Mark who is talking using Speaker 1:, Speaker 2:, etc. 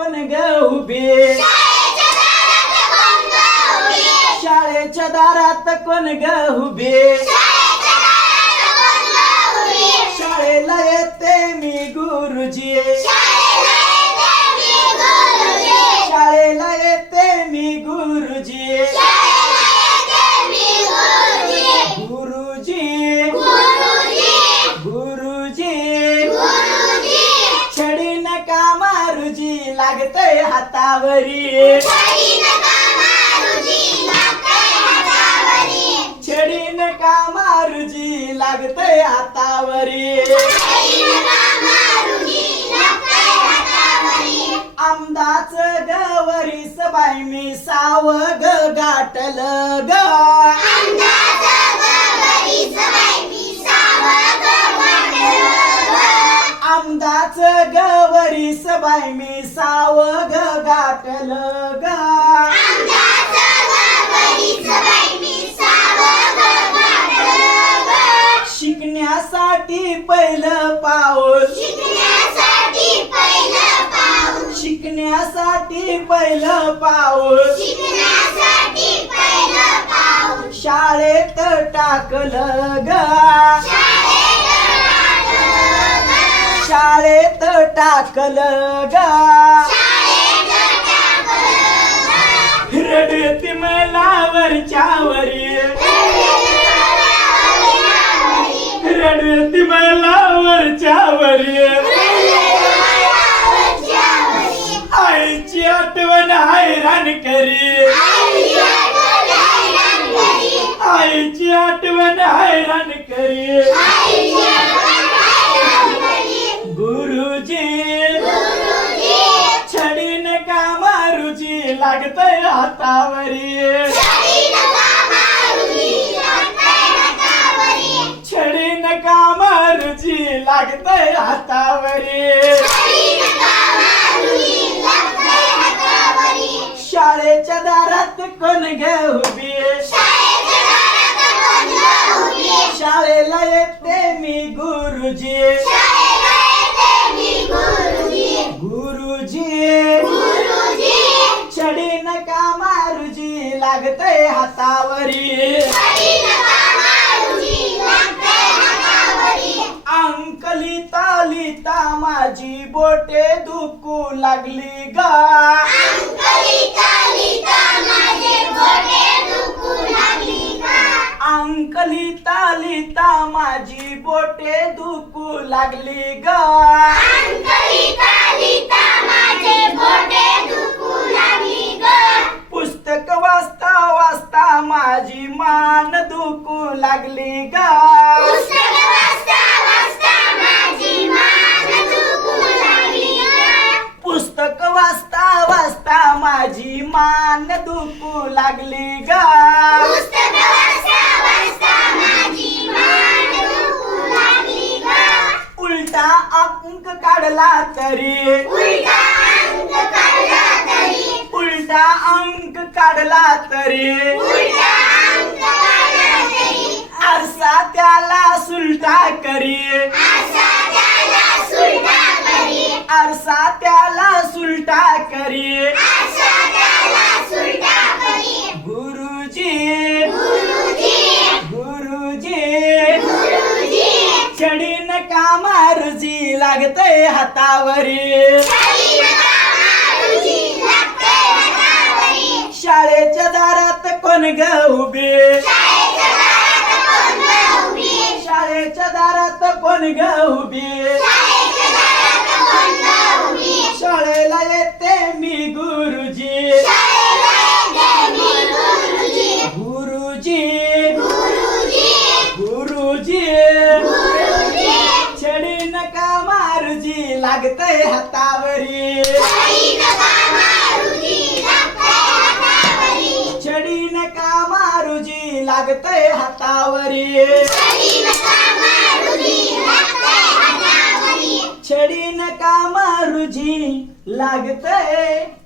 Speaker 1: पण ग उभी? शाळेच्या दारात कोण ग उभी? शाळेला येते मी गुरुजी. लागतय हातावरी. छडी नका मारुजी? लागतय हातावरी. आमदाच गवरी सबाई मी सावग गाठल ग. आमदाच गवरी सबाई मी सावग गाठल ग. शिकण्यासाठी पहिलं पाऊल.
Speaker 2: शिकण्यासाठी पहिलं पाऊल.
Speaker 1: शाळेत टाकलं ग. शाळेत टाकल ग रडती मला वरी रडती मलावरच्या वरी आईची आठवण हैराण करी. लागतय हातावरी. छडी नका मारुजी लागतय हातावरी? शाळेच्या दारात कोण उभी शाळेला येते मी गुरुजी. लागतय हातावरी. अंकली तालिता माझी बोटे दुखू लागली गा. अंकली तालिता माझी बोटे दुखू लागली गा. उलटा अंक काढला तरी. उलटा अंक काढला तरी. आरसा त्याला सुलटा करी. आरसा त्याला सुलटा करी. लागतय हातावरी. शाळेच्या दारात कोण ग उभी? शाळेच्या दारात कोण ग उभी? मारुजी लागतय हातावरी. छडी नका मारुजी लागतय हातावरी? छडी नका मारुजी लागतय